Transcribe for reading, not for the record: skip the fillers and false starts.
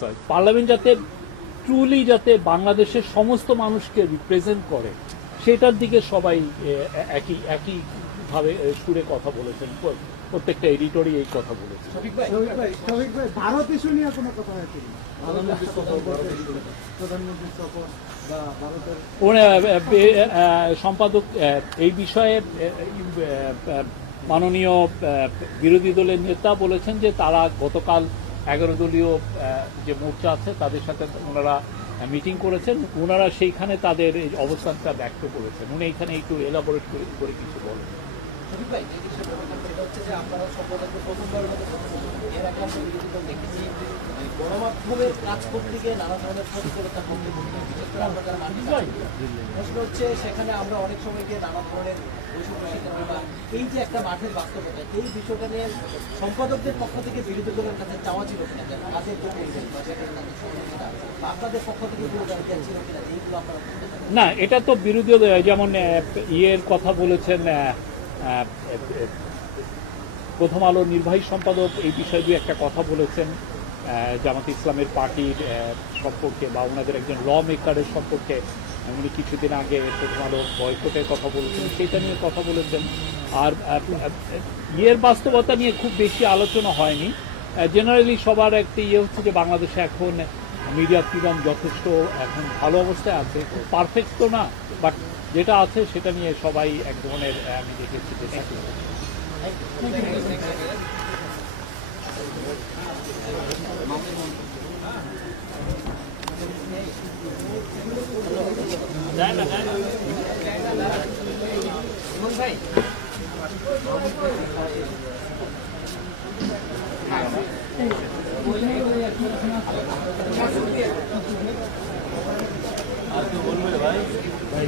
Parliament যাতে truly যাতে বাংলাদেশের সমস্ত মানুষকে রিপ্রেজেন্ট করে সেটার দিকে সবাই একই ভাবে সুরে কথা বলেছেন। প্রত্যেকটা এডিটরই এই কথা বলেছে। ভারত ইস্যু নিয়ে কোনো কথা হয়েছে সম্পাদক এই বিষয়ে মাননীয় বিরোধী দলের নেতা বলেছেন যে তারা গতকাল 11 দলীয় যে মোর্চা আছে তাদের সাথে ওনারা মিটিং করেছেন, ওনারা সেইখানে তাদের অবস্থানটা ব্যক্ত করেছেন। উনি এইখানে একটু এলাবোরেট করে কিছু বলেন। গণমাধ্যমের কাজ করতে গিয়ে নানা ধরনের প্রতিকূলতার মধ্যে প্রশ্ন হচ্ছে সেখানে আমরা অনেক সময় গিয়ে নানা ধরনের এই যে একটা মাঠের বাস্তবতা, এই বিষয়টা নিয়ে সম্পাদকদের পক্ষ থেকে বিরোধী দলের কাছে চাওয়া ছিল কিনা কাজের জন্য আপনাদের পক্ষ থেকে ছিল কিনা এইগুলো আপনারা না, এটা তো বিরোধী যেমন ইয়ের কথা বলেছেন প্রথম আলো নির্বাহী সম্পাদক এই বিষয়ে একটা কথা বলেছেন জামাত ইসলামের পার্টির সম্পর্কে বা ওনাদের একজন ল মেকারের সম্পর্কে। উনি কিছুদিন আগে প্রথম আলো বয়কটের কথা বলেছেন, সেটা নিয়ে কথা বলেছেন। আর ইয়ের বাস্তবতা নিয়ে খুব বেশি আলোচনা হয়নি। জেনারেলি সবার একটা ইয়ে হচ্ছে যে বাংলাদেশে এখন মিডিয়া ফ্রিডম যথেষ্ট এখন ভালো অবস্থায় আছে, পারফেক্ট তো না, বাট যেটা আছে সেটা নিয়ে সবাই এক ধরনের আমি দেখেছি যে ভাই